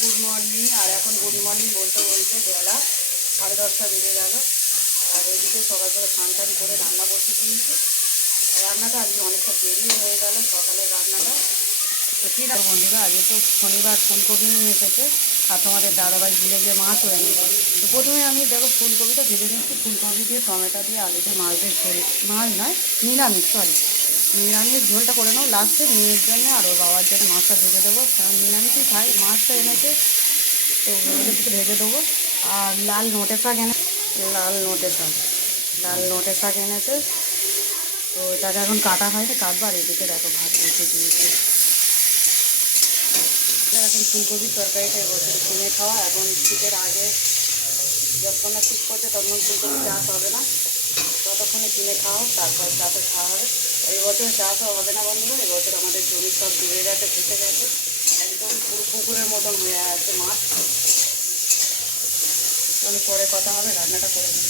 Good morning. আর এখন good morning বলতে বলতে বেলা 10:30 বেজে গেল। আর ওইদিকে সকাল সকাল স্নান টান করে রান্না বসে দিয়েছি। রান্নাটা আজকে অনেকটা দেরি হয়ে গেল সকালের রান্নাটা। তো ঠিক আছে বন্ধুরা, আজকে তো শনিবার ফুলকপি নিয়ে এসেছে আর তোমাদের দাদাভাই ভুলে গিয়ে মাছও এনেছে। তো প্রথমে আমি দেখো ফুলকপিটা ভেজে নিচ্ছি। ফুলকপি দিয়ে টমেটো দিয়ে আলু দিয়ে মাছের ঝোল, মাছ নয় নিরামিষ ঝোলটা করে নেবো লাস্টে। মেয়ের জন্য আর ওর বাবার জন্য মাছটা ভেজে দেবো, কারণ নিরামিষই খাই। মাছটা এনেছে তো ওদের একটু ভেজে দেবো। আর লাল নোটে শাক এনেছে। তো এটাকে এখন কাটা হয়নি, কাটবো। আর এদিকে দেখো ভাত বসে দিয়েছে। এখন ফুলকপির তরকারিটা এবছর কিনে খাওয়া। এখন শীতের আগে যতক্ষণ না শীত পড়ছে ততক্ষণ ফুলকপি চাষ হবে না, ততক্ষণে কিনে খাওয়া, তারপর চাষে খাওয়া হবে। এই বছর চাষও হবে না বন্ধুরা। এবছর আমাদের জমি সব ডুবে গেছে, ভেসে গেছে, একদম পুরো পুকুরের মতন হয়ে আছে মাছ। তাহলে পরে কথা হবে, রান্নাটা করে নিই।